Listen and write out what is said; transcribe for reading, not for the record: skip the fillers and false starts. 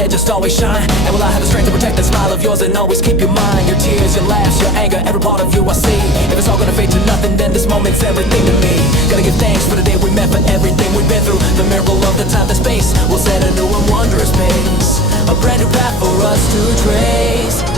head just always shine. And will I have the strength to protect that smile of yours and always keep your mind, your tears, your laughs, your anger, every part of you I see. If it's all gonna fade to nothing, then this moment's everything to me. Gotta give thanks for the day we met, for everything we've been through. The miracle of the time, the space will set a new and wondrous pace. A brand new path for us to trace.